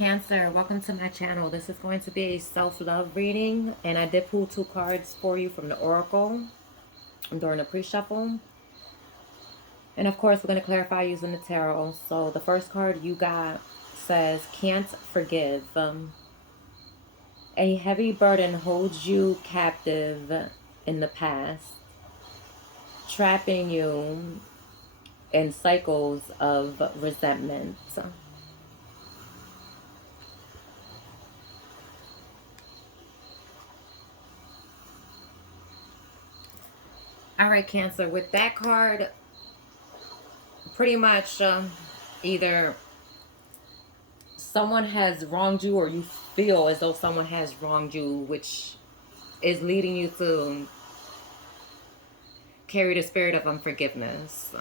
Cancer, welcome to my channel. This is going to be a self-love reading, and I did pull 2 cards for you from the Oracle during the pre-shuffle. And of course, we're going to clarify using the tarot. So the first card you got says, can't forgive. A heavy burden holds you captive in the past, trapping you in cycles of resentment. All right, Cancer, with that card, pretty much either someone has wronged you or you feel as though someone has wronged you, which is leading you to carry the spirit of unforgiveness.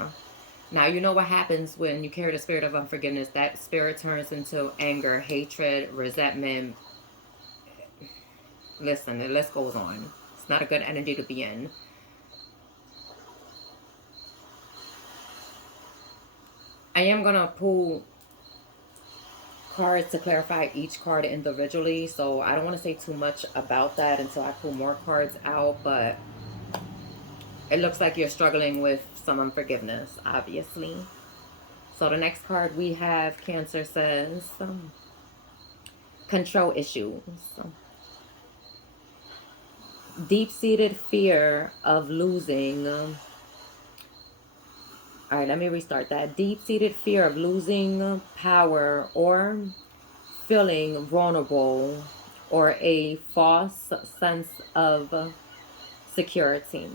Now, you know what happens when you carry the spirit of unforgiveness. That spirit turns into anger, hatred, resentment. Listen, the list goes on. It's not a good energy to be in. I am going to pull cards to clarify each card individually, so I don't want to say too much about that until I pull more cards out, but it looks like you're struggling with some unforgiveness, obviously. So the next card we have, Cancer, says control issues. Deep-seated fear of losing. All right, let me restart that. Deep-seated fear of losing power or feeling vulnerable, or a false sense of security.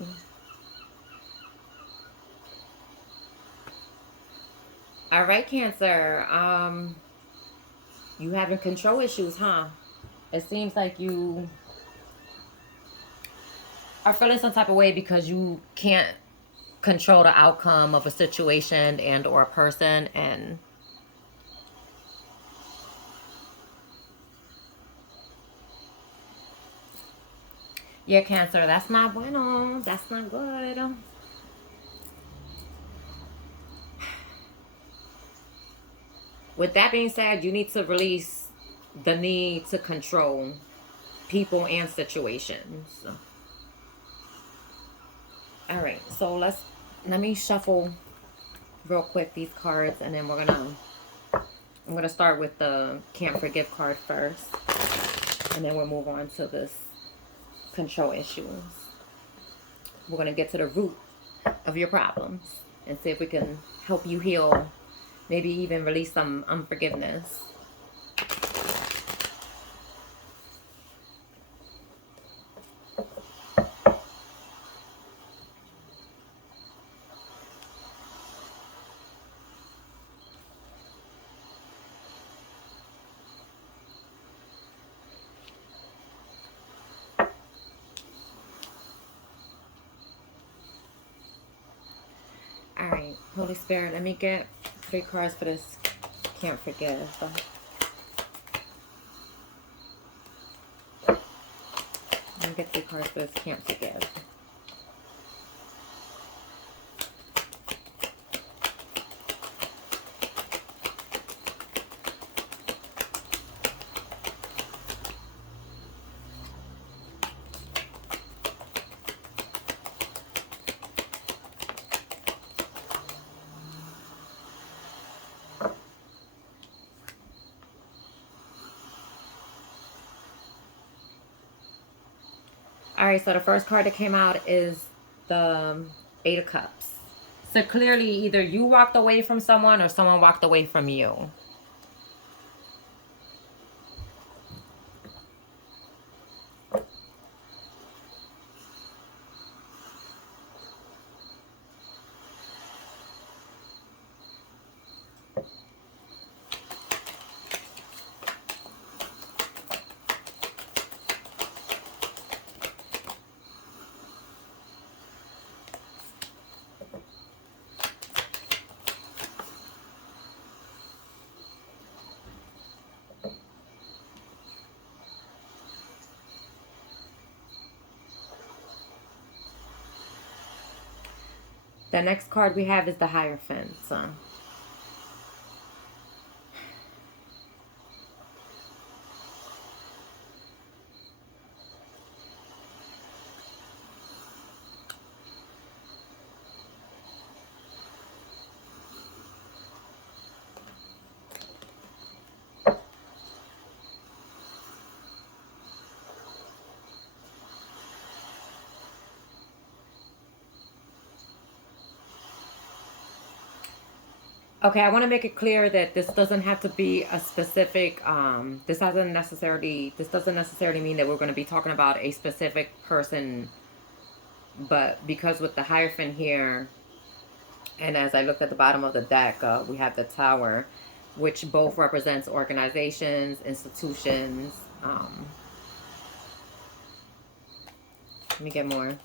All right, Cancer. You having control issues, huh? It seems like you are feeling some type of way because you can't control the outcome of a situation and or a person, and yeah, Cancer, that's not bueno. That's not good. With that being said, you need to release the need to control people and situations. All right, so let me shuffle real quick these cards, and then I'm gonna start with the can't forgive card first, and then we'll move on to this control issues. We're gonna get to the root of your problems and see if we can help you heal, maybe even release some unforgiveness. All right, Holy Spirit, let me get 3 cards for this can't forgive. Let me get 3 cards for this can't forgive. All right, so the first card that came out is the 8 of Cups. So clearly either you walked away from someone or someone walked away from you. The next card we have is the Hierophant. Okay, I want to make it clear that this doesn't have to be a specific, this doesn't necessarily mean that we're going to be talking about a specific person, but because with the Hierophant here, and as I looked at the bottom of the deck, we have the Tower, which both represents organizations, institutions. Let me get more.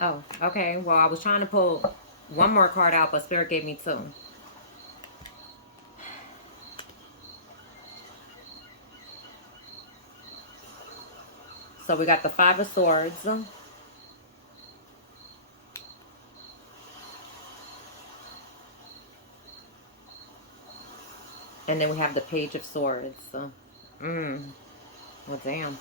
Oh, okay. Well, I was trying to pull one more card out, but Spirit gave me two. So we got the Five of Swords. And then we have the Page of Swords. Well, damn.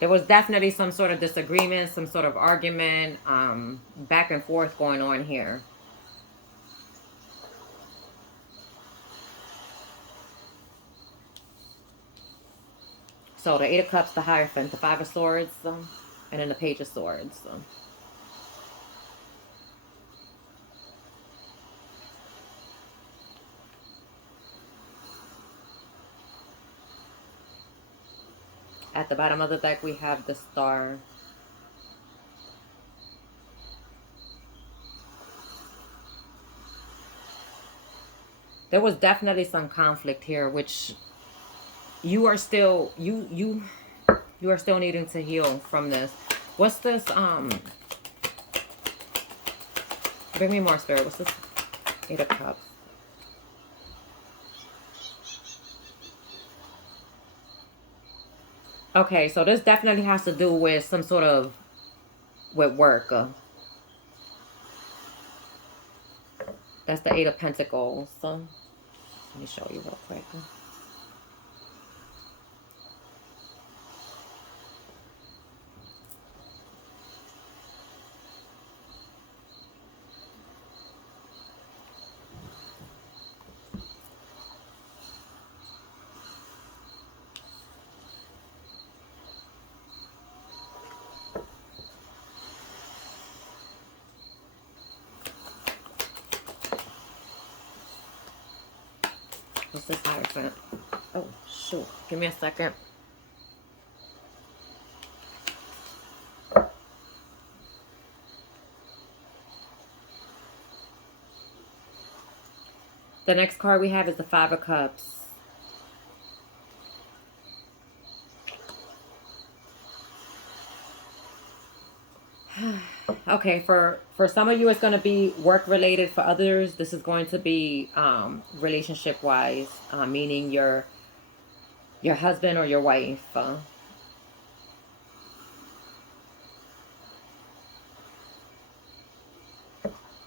There was definitely some sort of disagreement, some sort of argument, back and forth going on here. So the Eight of Cups, the Hierophant, the Five of Swords, and then the Page of Swords. At the bottom of the deck, we have the Star. There was definitely some conflict here, which you are still you are still needing to heal from this. What's this? Bring me more, Spirit. What's this? Eight of Cups. Okay, so this definitely has to do with some sort of with work. That's the Eight of Pentacles. So let me show you real quick. What's this Hierophant? Oh, shoot. Give me a second. The next card we have is the Five of Cups. Okay, for some of you, it's going to be work related. For others, this is going to be relationship wise, meaning your husband or your wife.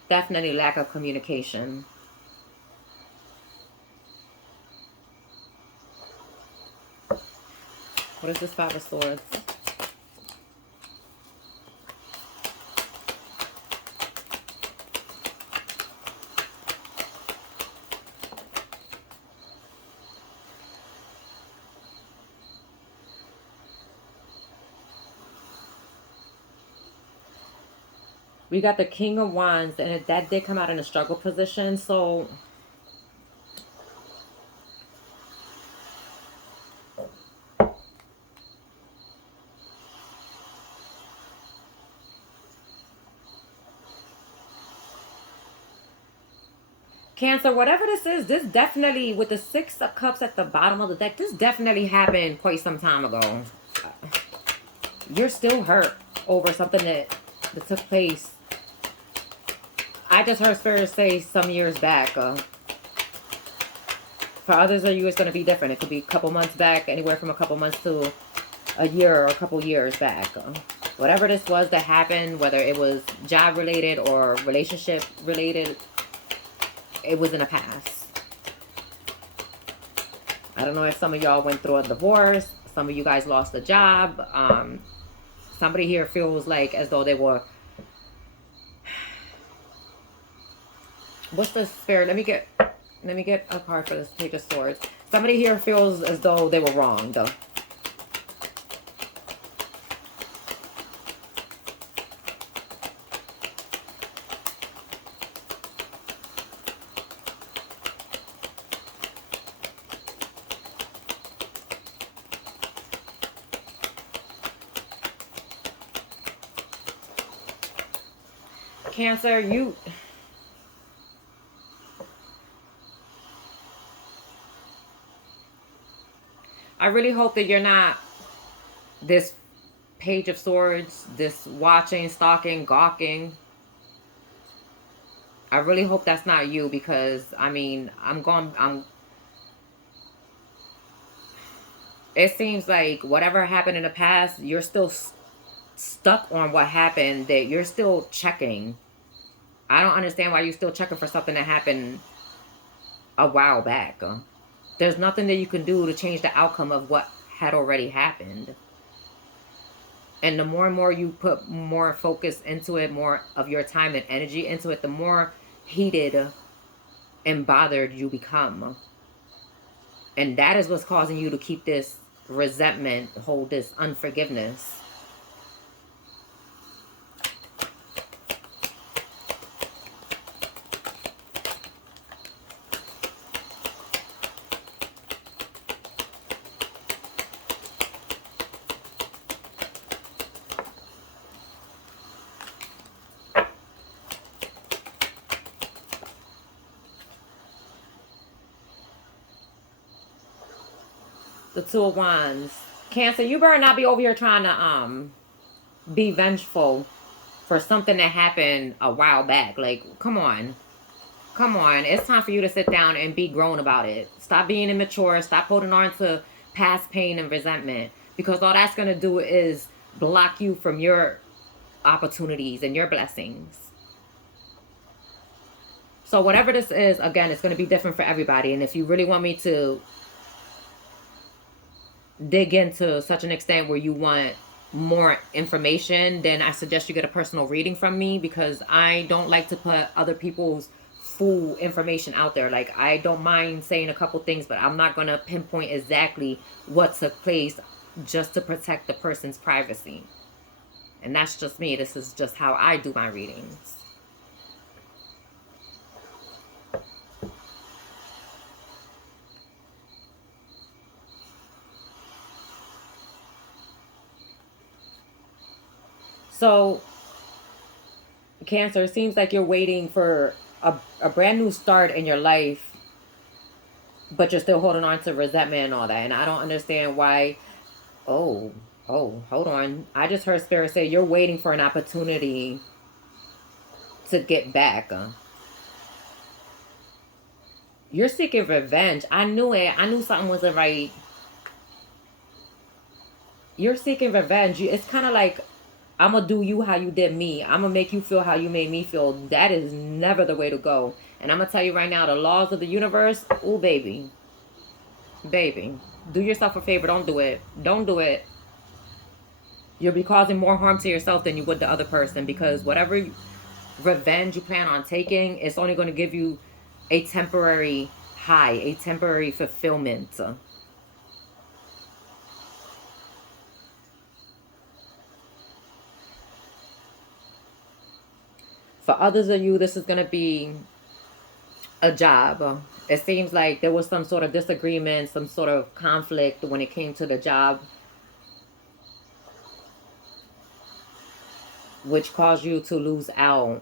Definitely lack of communication. What is this Five of Swords? We got the King of Wands, and that did come out in a struggle position. So Cancer, whatever this is, this definitely, with the Six of Cups at the bottom of the deck, this definitely happened quite some time ago. You're still hurt over something that took place. I just heard Spirit say some years back. For others of you, it's going to be different. It could be a couple months back, anywhere from a couple months to a year or a couple years back. Whatever this was that happened, whether it was job related or relationship related, it was in the past. I don't know if some of y'all went through a divorce. Some of you guys lost a job. Somebody here feels like as though they were... What's the spirit? Let me get a card for this Page of Swords. Somebody here feels as though they were wrong, though. Cancer, I really hope that you're not this Page of Swords, this watching, stalking, gawking. I really hope that's not you, because, I mean, it seems like whatever happened in the past, you're still stuck on what happened, that you're still checking. I don't understand why you're still checking for something that happened a while back. There's nothing that you can do to change the outcome of what had already happened. And the more and more you put more focus into it, more of your time and energy into it, the more heated and bothered you become. And that is what's causing you to keep this resentment, hold this unforgiveness. The Two of Wands. Cancer, you better not be over here trying to be vengeful for something that happened a while back. Like, come on. Come on. It's time for you to sit down and be grown about it. Stop being immature. Stop holding on to past pain and resentment. Because all that's going to do is block you from your opportunities and your blessings. So whatever this is, again, it's going to be different for everybody. And if you really want me to dig into such an extent where you want more information, then I suggest you get a personal reading from me, because I don't like to put other people's full information out there. Like, I don't mind saying a couple things, but I'm not going to pinpoint exactly what took place just to protect the person's privacy. And that's just me. This is just how I do my readings. So, Cancer, it seems like you're waiting for a brand new start in your life, but you're still holding on to resentment and all that. And I don't understand why. Oh, hold on. I just heard Spirit say you're waiting for an opportunity to get back. You're seeking revenge. I knew it. I knew something wasn't right. You're seeking revenge. It's kind of like, I'm going to do you how you did me. I'm going to make you feel how you made me feel. That is never the way to go. And I'm going to tell you right now, the laws of the universe, oh, baby. Baby, do yourself a favor. Don't do it. Don't do it. You'll be causing more harm to yourself than you would the other person, because whatever revenge you plan on taking, it's only going to give you a temporary high, a temporary fulfillment. For others of you, this is going to be a job. It seems like there was some sort of disagreement, some sort of conflict when it came to the job, which caused you to lose out.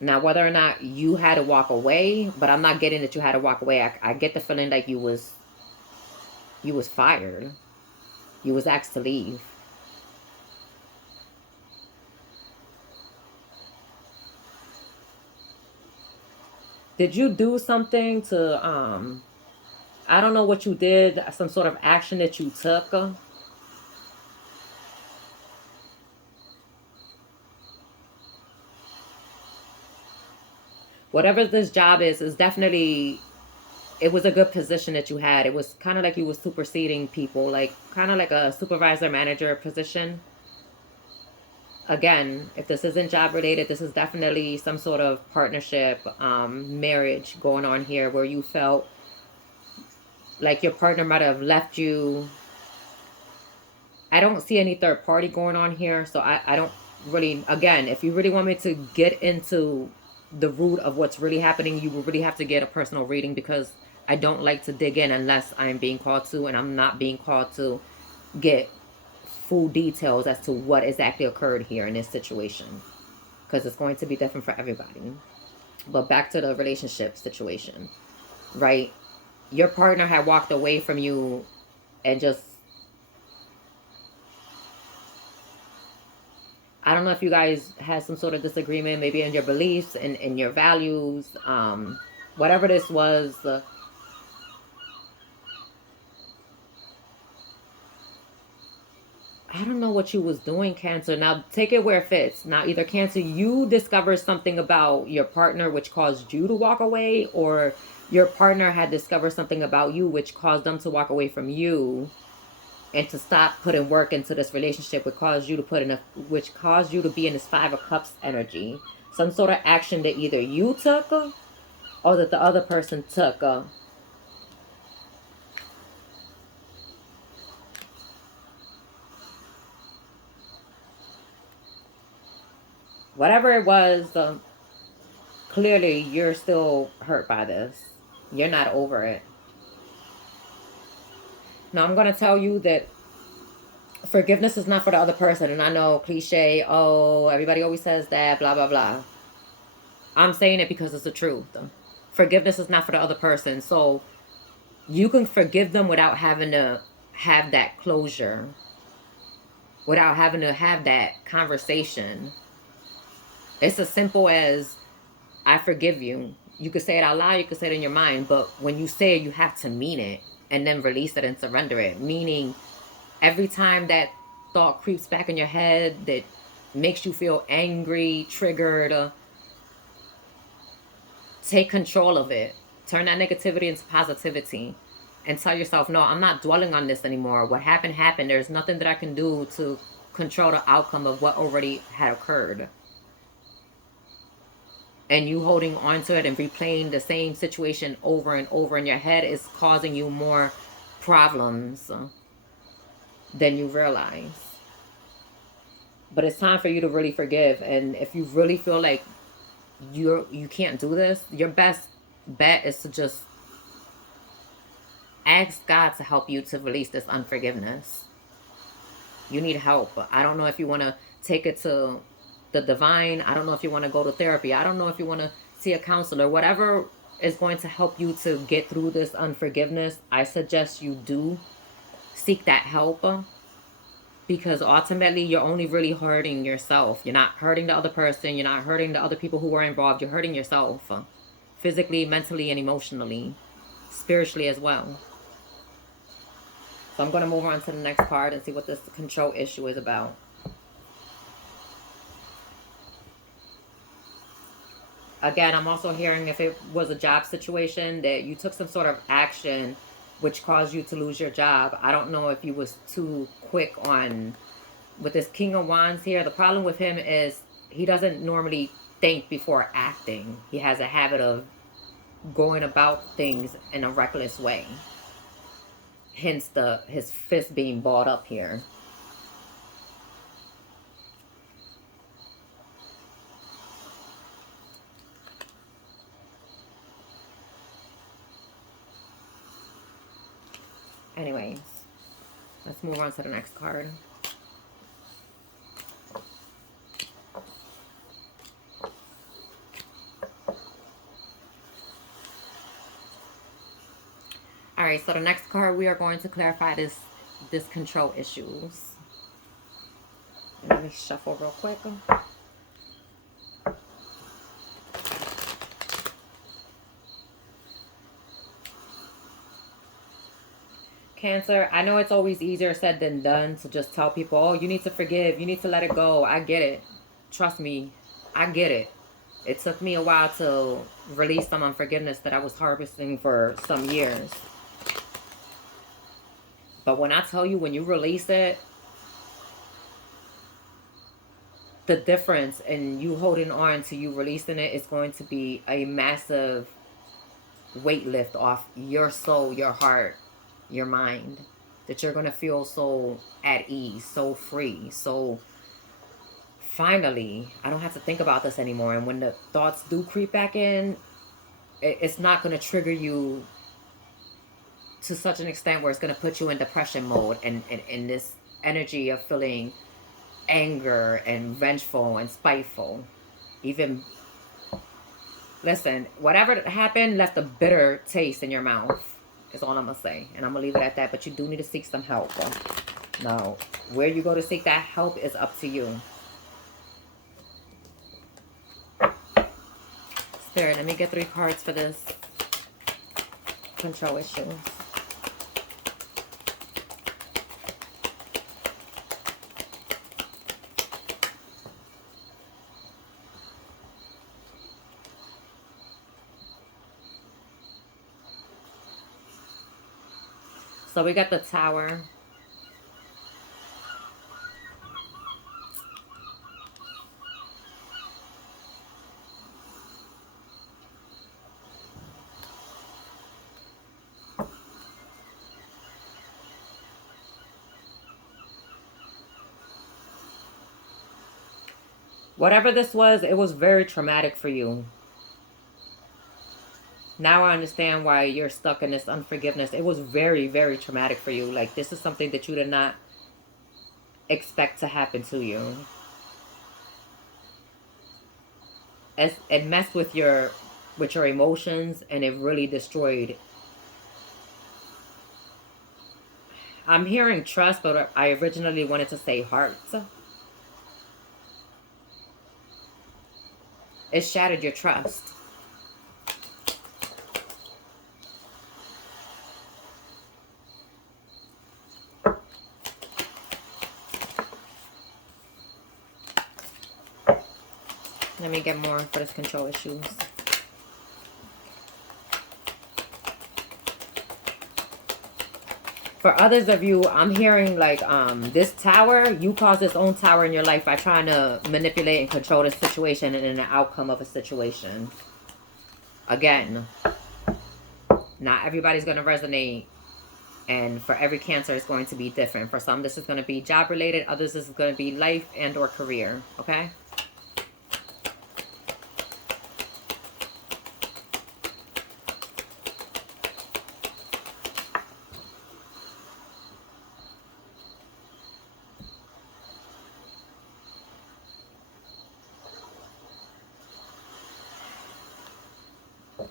Now, whether or not you had to walk away, but I'm not getting that you had to walk away. I get the feeling like you was fired. You was asked to leave. Did you do something to I don't know what you did, some sort of action that you took. Whatever this job is definitely, it was a good position that you had. It was kind of like you was superseding people, like kind of like a supervisor manager position. Again, if this isn't job related, this is definitely some sort of partnership, marriage going on here where you felt like your partner might have left you. I don't see any third party going on here, so I don't really, again, if you really want me to get into the root of what's really happening, you will really have to get a personal reading, because I don't like to dig in unless I'm being called to, and I'm not being called to get full details as to what exactly occurred here in this situation, because it's going to be different for everybody. But back to the relationship situation, right? Your partner had walked away from you and just, I don't know if you guys had some sort of disagreement, maybe in your beliefs and in your values, whatever this was. I don't know what you was doing, Cancer. Now, take it where it fits. Now, either Cancer, you discovered something about your partner which caused you to walk away, or your partner had discovered something about you which caused them to walk away from you and to stop putting work into this relationship, which caused you to be in this Five of Cups energy. Some sort of action that either you took or that the other person took. Whatever it was, clearly you're still hurt by this. You're not over it. Now, I'm going to tell you that forgiveness is not for the other person. And I know, cliche, oh, everybody always says that, blah, blah, blah. I'm saying it because it's the truth. Forgiveness is not for the other person. So you can forgive them without having to have that closure, without having to have that conversation. It's as simple as, I forgive you. You could say it out loud, you could say it in your mind, but when you say it, you have to mean it and then release it and surrender it. Meaning, every time that thought creeps back in your head that makes you feel angry, triggered, take control of it. Turn that negativity into positivity and tell yourself, no, I'm not dwelling on this anymore. What happened, happened. There's nothing that I can do to control the outcome of what already had occurred. And you holding on to it and replaying the same situation over and over in your head is causing you more problems than you realize. But it's time for you to really forgive. And if you really feel like you can't do this, your best bet is to just ask God to help you to release this unforgiveness. You need help. I don't know if you want to take it to the divine. I don't know if you want to go to therapy. I don't know if you want to see a counselor. Whatever is going to help you to get through this unforgiveness, I suggest you do seek that help, because ultimately you're only really hurting yourself. You're not hurting the other person. You're not hurting the other people who were involved. You're hurting yourself physically, mentally, and emotionally, spiritually as well. So I'm going to move on to the next card and see what this control issue is about. Again, I'm also hearing if it was a job situation that you took some sort of action which caused you to lose your job. I don't know if you was too quick on, with this King of Wands here. The problem with him is he doesn't normally think before acting. He has a habit of going about things in a reckless way. Hence his fist being balled up here. Anyways, let's move on to the next card. All right, so the next card, we are going to clarify this control issues. Let me shuffle real quick. Cancer, I know it's always easier said than done to just tell people, oh, you need to forgive, you need to let it go. I get it. Trust me, I get it. It took me a while to release some unforgiveness that I was harvesting for some years. But when I tell you, when you release it, the difference in you holding on to you releasing it is going to be a massive weight lift off your soul, your heart, your mind. That you're going to feel so at ease, so free, so finally, I don't have to think about this anymore. And when the thoughts do creep back in, it's not going to trigger you to such an extent where it's going to put you in depression mode and in this energy of feeling anger and vengeful and spiteful. Even, listen, whatever happened left a bitter taste in your mouth is all I'm going to say. And I'm going to leave it at that. But you do need to seek some help. Now, where you go to seek that help is up to you. Spirit, let me get 3 cards for this control issue. So we got the Tower. Whatever this was, it was very traumatic for you. Now I understand why you're stuck in this unforgiveness. It was very, very traumatic for you. Like, this is something that you did not expect to happen to you. It messed with your emotions, and it really destroyed. I'm hearing trust, but I originally wanted to say hearts. It shattered your trust. Let me get more for this control issues. For others of you, I'm hearing like this tower, you caused this own tower in your life by trying to manipulate and control the situation and the outcome of a situation. Again, not everybody's going to resonate. And for every Cancer, it's going to be different. For some, this is going to be job related. Others, this is going to be life and or career. Okay?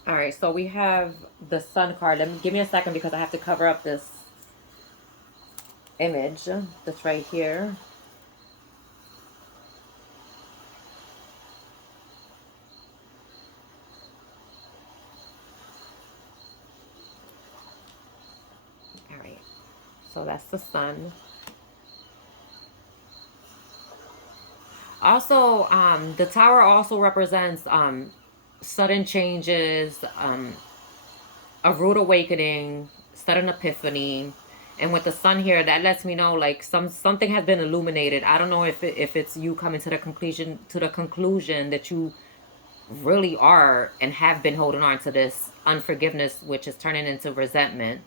All right, so we have the Sun card. Give me a second because I have to cover up this image that's right here. All right, so that's the Sun. Also, the Tower also represents sudden changes, a rude awakening, sudden epiphany. And with the Sun here, that lets me know like something has been illuminated. I don't know if it's you coming to the conclusion that you really are and have been holding on to this unforgiveness, which is turning into resentment.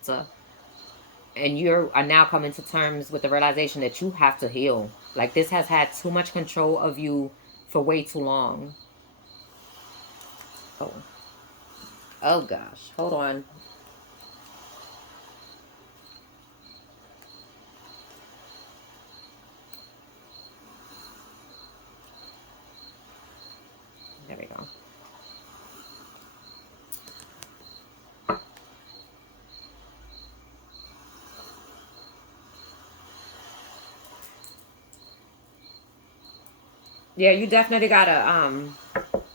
And you are now coming to terms with the realization that you have to heal. Like, this has had too much control of you for way too long. Oh gosh, hold on. There we go. Yeah, you definitely gotta,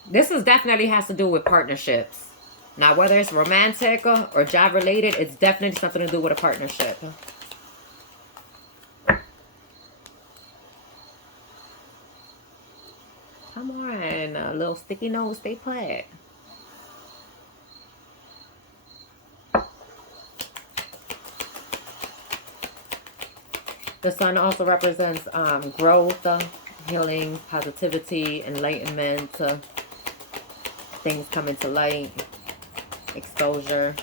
this is definitely has to do with partnerships. Now, whether it's romantic or job related, it's definitely something to do with a partnership. Come on, a little sticky nose, stay put. The sun also represents growth, healing, positivity, enlightenment, things coming to light, exposure.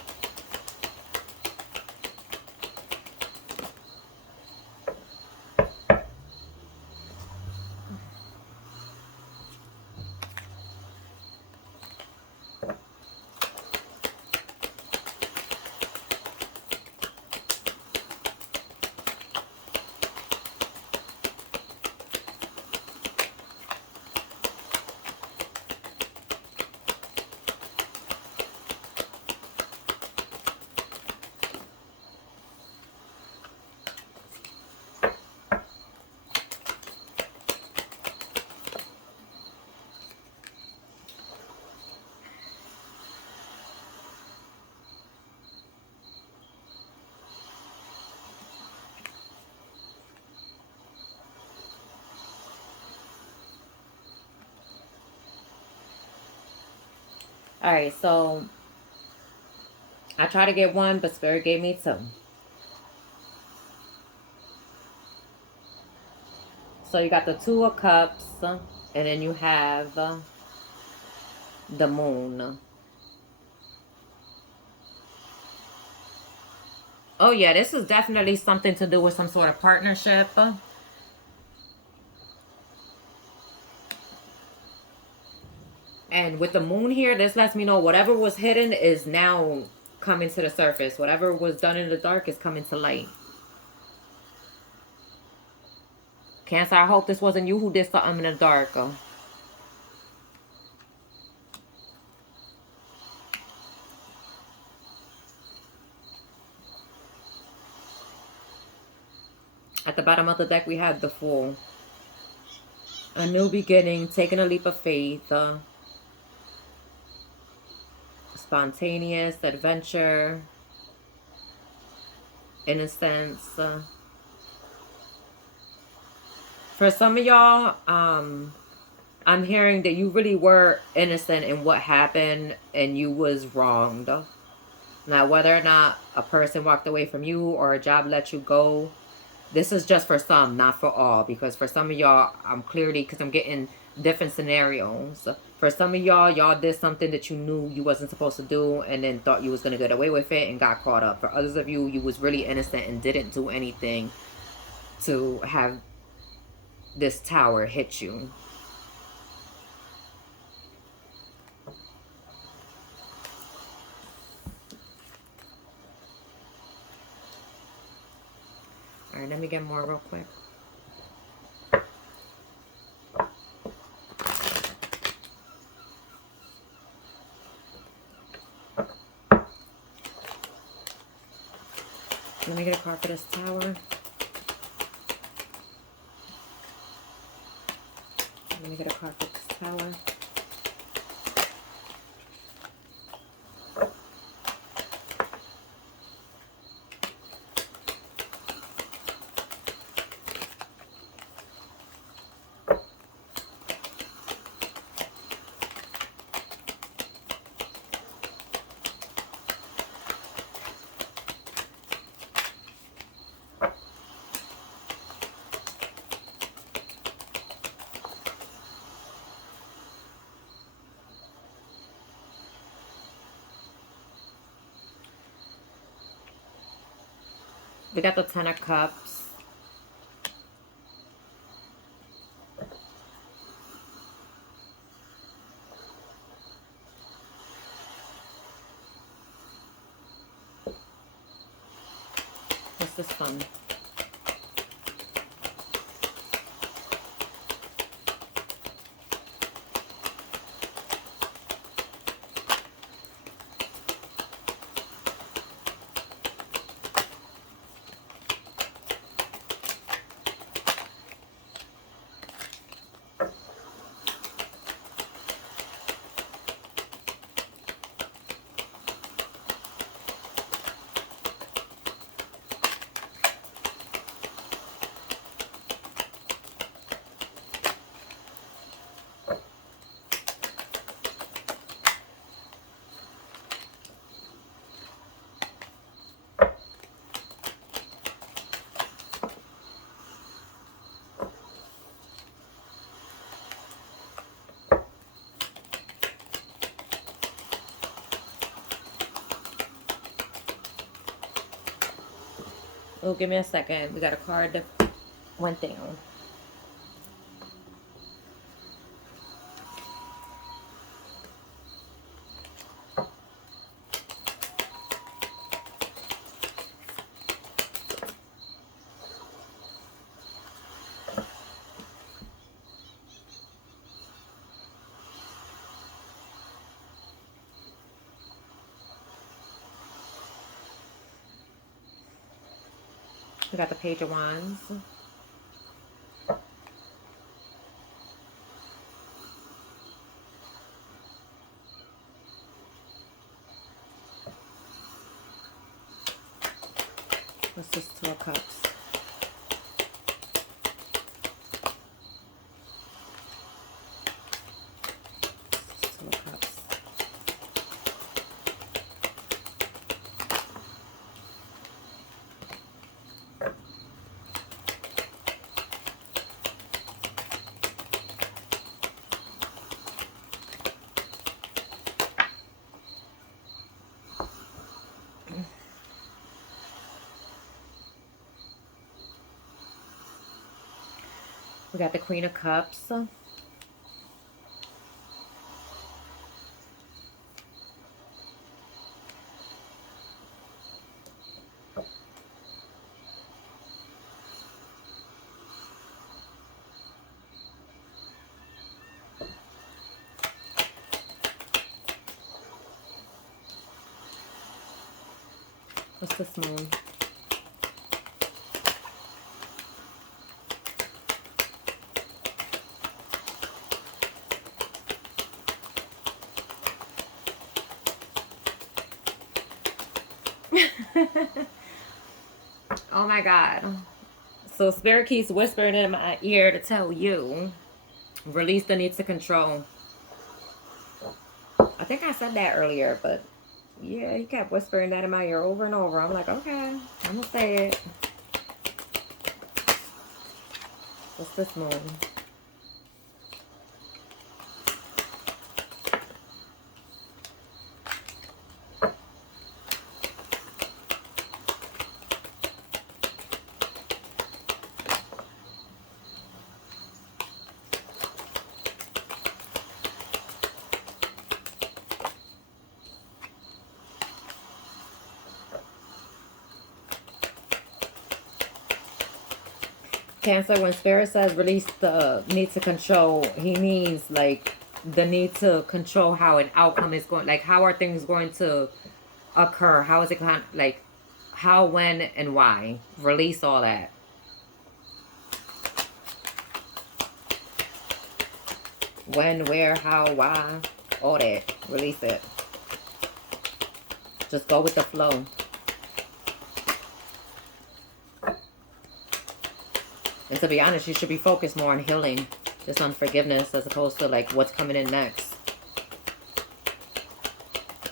All right, so I tried to get one, but Spirit gave me two. So you got the Two of Cups, and then you have the Moon. Oh yeah, this is definitely something to do with some sort of partnership. And with the Moon here, this lets me know whatever was hidden is now coming to the surface. Whatever was done in the dark is coming to light. Cancer, I hope this wasn't you who did something in the dark. At the bottom of the deck, we have the Fool. A new beginning, taking a leap of faith. Spontaneous, adventure, innocence. For some of y'all, I'm hearing that you really were innocent in what happened and you was wronged. Now, whether or not a person walked away from you or a job let you go, this is just for some, not for all. Because for some of y'all, I'm clearly, because I'm getting different scenarios. For some of y'all, y'all did something that you knew you wasn't supposed to do and then thought you was going to get away with it and got caught up. For others of you, you was really innocent and didn't do anything to have this tower hit you. All right, let me get more real quick. Let me get a card for this tower. Let me get a card for this tower. We got the Ten of Cups. What's this one? Oh, give me a second. We got a card that went down. We got the Page of Wands. What's this? Two of Cups. Two of Cups. We got the Queen of Cups. What's this Moon? Oh my God. So Spirit keeps whispering in my ear to tell you, release the need to control. I think I said that earlier, but yeah, he kept whispering that in my ear over and over. I'm like, okay, I'm gonna say it. What's this Moon? Cancer, when Spirit says release the need to control, he means like the need to control how an outcome is going, like how are things going to occur, how is it going, like how, when, and why. Release all that. When, where, how, why, all that. Release it. Just go with the flow. And to be honest, you should be focused more on healing, just on forgiveness, as opposed to like what's coming in next.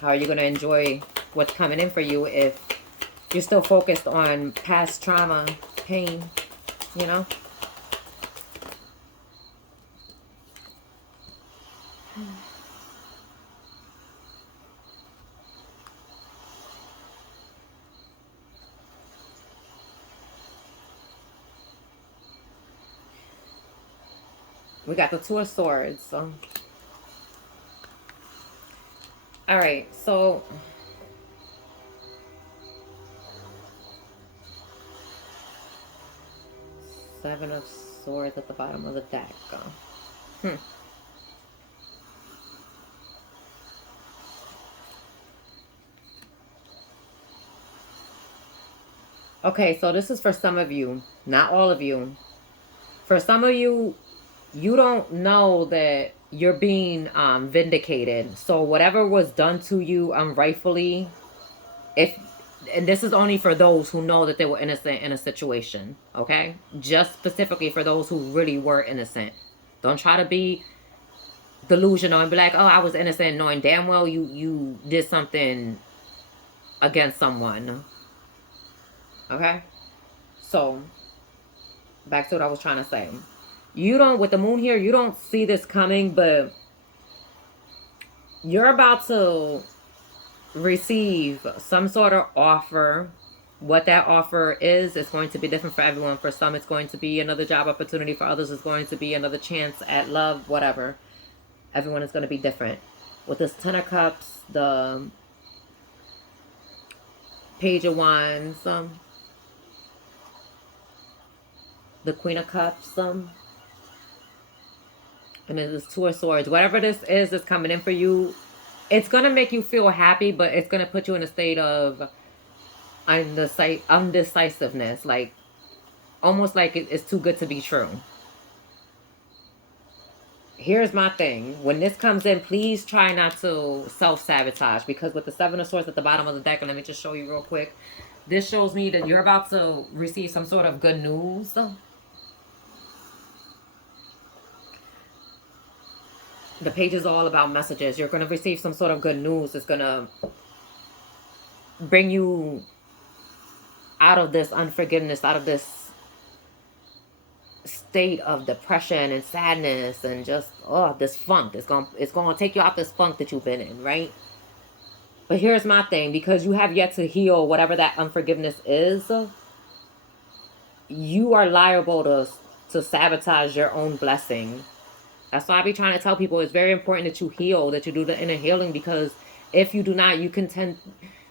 How are you going to enjoy what's coming in for you if you're still focused on past trauma, pain, you know? We got the Two of Swords. So. All right, so Seven of Swords at the bottom of the deck. Okay, so this is for some of you, not all of you. For some of you, you don't know that you're being vindicated. So whatever was done to you unrightfully, and this is only for those who know that they were innocent in a situation, okay? Just specifically for those who really were innocent. Don't try to be delusional and be like, oh, I was innocent, knowing damn well you did something against someone. Okay? So, back to what I was trying to say. You don't, with the Moon here, you don't see this coming, but you're about to receive some sort of offer What that offer is going to be different for everyone. For some, it's going to be another job opportunity. For others, it's going to be another chance at love, whatever. Everyone is going to be different. With this Ten of Cups, the Page of Wands, the Queen of Cups, and then this Two of Swords. Whatever this is that's coming in for you, it's going to make you feel happy, but it's going to put you in a state of undecisiveness. Like, almost like it's too good to be true. Here's my thing. When this comes in, please try not to self-sabotage. Because with the Seven of Swords at the bottom of the deck, and let me just show you real quick. This shows me that you're about to receive some sort of good news. The page is all about messages. You're going to receive some sort of good news. It's going to bring you out of this unforgiveness, out of this state of depression and sadness and just, this funk. It's going to take you out this funk that you've been in, right? But here's my thing. Because you have yet to heal whatever that unforgiveness is, you are liable to sabotage your own blessing. That's why I be trying to tell people it's very important that you heal, that you do the inner healing, because if you do not, you can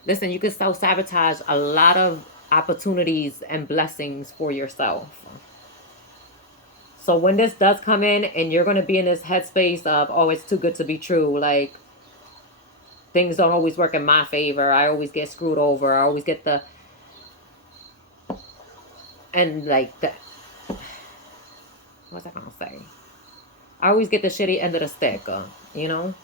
listen, you can self-sabotage a lot of opportunities and blessings for yourself. So when this does come in and you're going to be in this headspace of, oh, it's too good to be true, like, things don't always work in my favor, I always get screwed over, I always get the, and like, the, what's I going to say? I always get the shitty end of the stick, you know?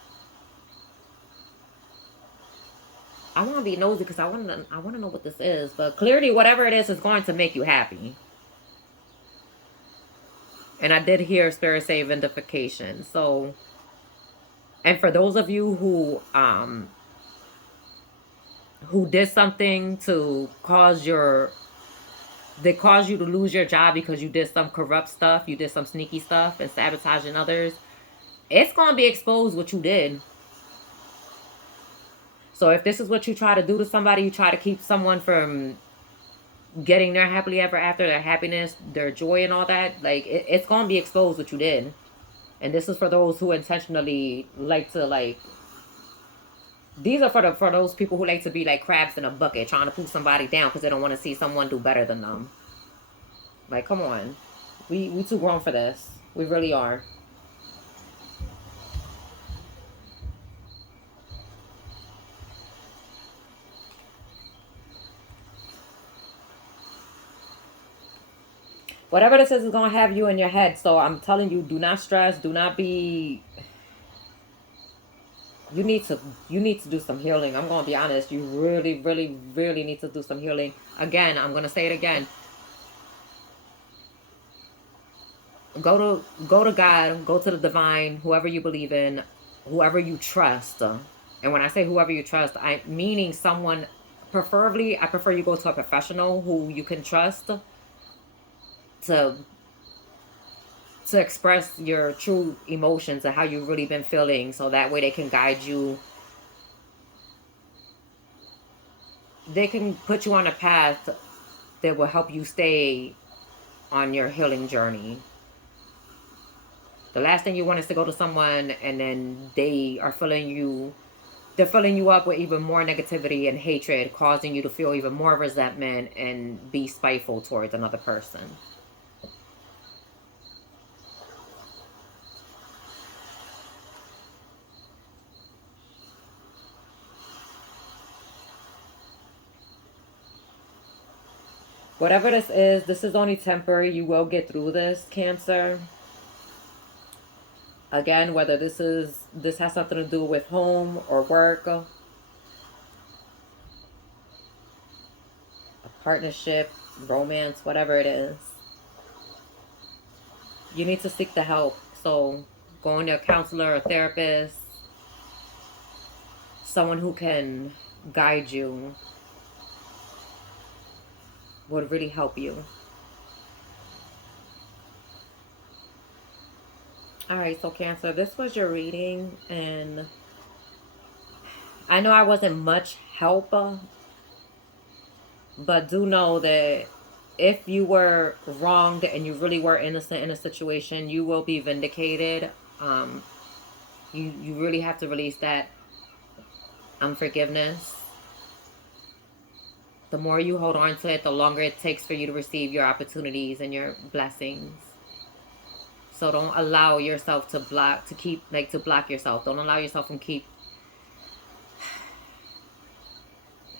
I want to be nosy because I want to know what this is. But clearly, whatever it is going to make you happy. And I did hear Spirit say vindication. So, and for those of you who did something to cause you to lose your job because you did some corrupt stuff, you did some sneaky stuff and sabotaging others, it's going to be exposed what you did. So if this is what you try to do to somebody, you try to keep someone from getting their happily ever after, their happiness, their joy and all that, like, it's going to be exposed what you did. And this is for those who intentionally like to, like, these are for those people who like to be like crabs in a bucket, trying to pull somebody down because they don't want to see someone do better than them. Like, come on. We too grown for this. We really are. Whatever this is going to have you in your head. So I'm telling you, do not stress. Do not be... You need to do some healing. I'm going to be honest. You really, really, really need to do some healing. Again, I'm going to say it again. Go to God. Go to the divine. Whoever you believe in. Whoever you trust. And when I say whoever you trust, I'm meaning someone... Preferably, I prefer you go to a professional who you can trust to express your true emotions and how you've really been feeling, so that way they can guide you. They can put you on a path that will help you stay on your healing journey. The last thing you want is to go to someone and then they're filling you up with even more negativity and hatred, causing you to feel even more resentment and be spiteful towards another person. Whatever this is only temporary. You will get through this, Cancer. Again, whether this has something to do with home or work, a partnership, romance, whatever it is, you need to seek the help. So going to a counselor, a therapist, someone who can guide you would really help you. Alright, so Cancer, this was your reading, and I know I wasn't much help, But do know that if you were wronged and you really were innocent in a situation, you will be vindicated. You really have to release that unforgiveness. The more you hold on to it, the longer it takes for you to receive your opportunities and your blessings. So don't allow yourself to block yourself. Don't allow yourself from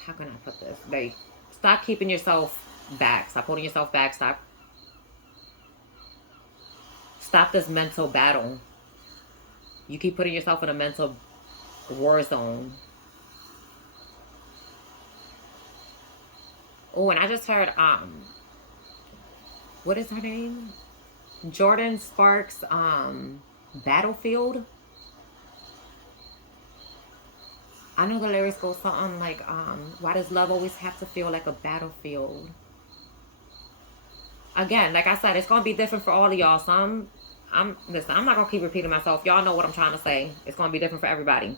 how can I put this? Like, stop keeping yourself back. Stop holding yourself back. Stop this mental battle. You keep putting yourself in a mental war zone. Oh, and I just heard what is her name? Jordin Sparks Battlefield. I know the lyrics go something like why does love always have to feel like a battlefield? Again, like I said, it's gonna be different for all of y'all. Listen, I'm not gonna keep repeating myself. Y'all know what I'm trying to say. It's gonna be different for everybody.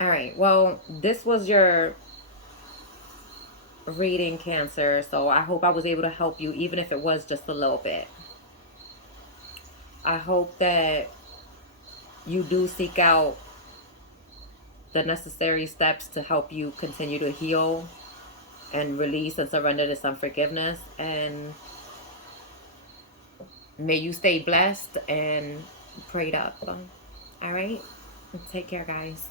All right, well, this was your reading, Cancer, so I hope I was able to help you, even if it was just a little bit. I hope that you do seek out the necessary steps to help you continue to heal and release and surrender this unforgiveness, and may you stay blessed and prayed up. All right, take care, guys.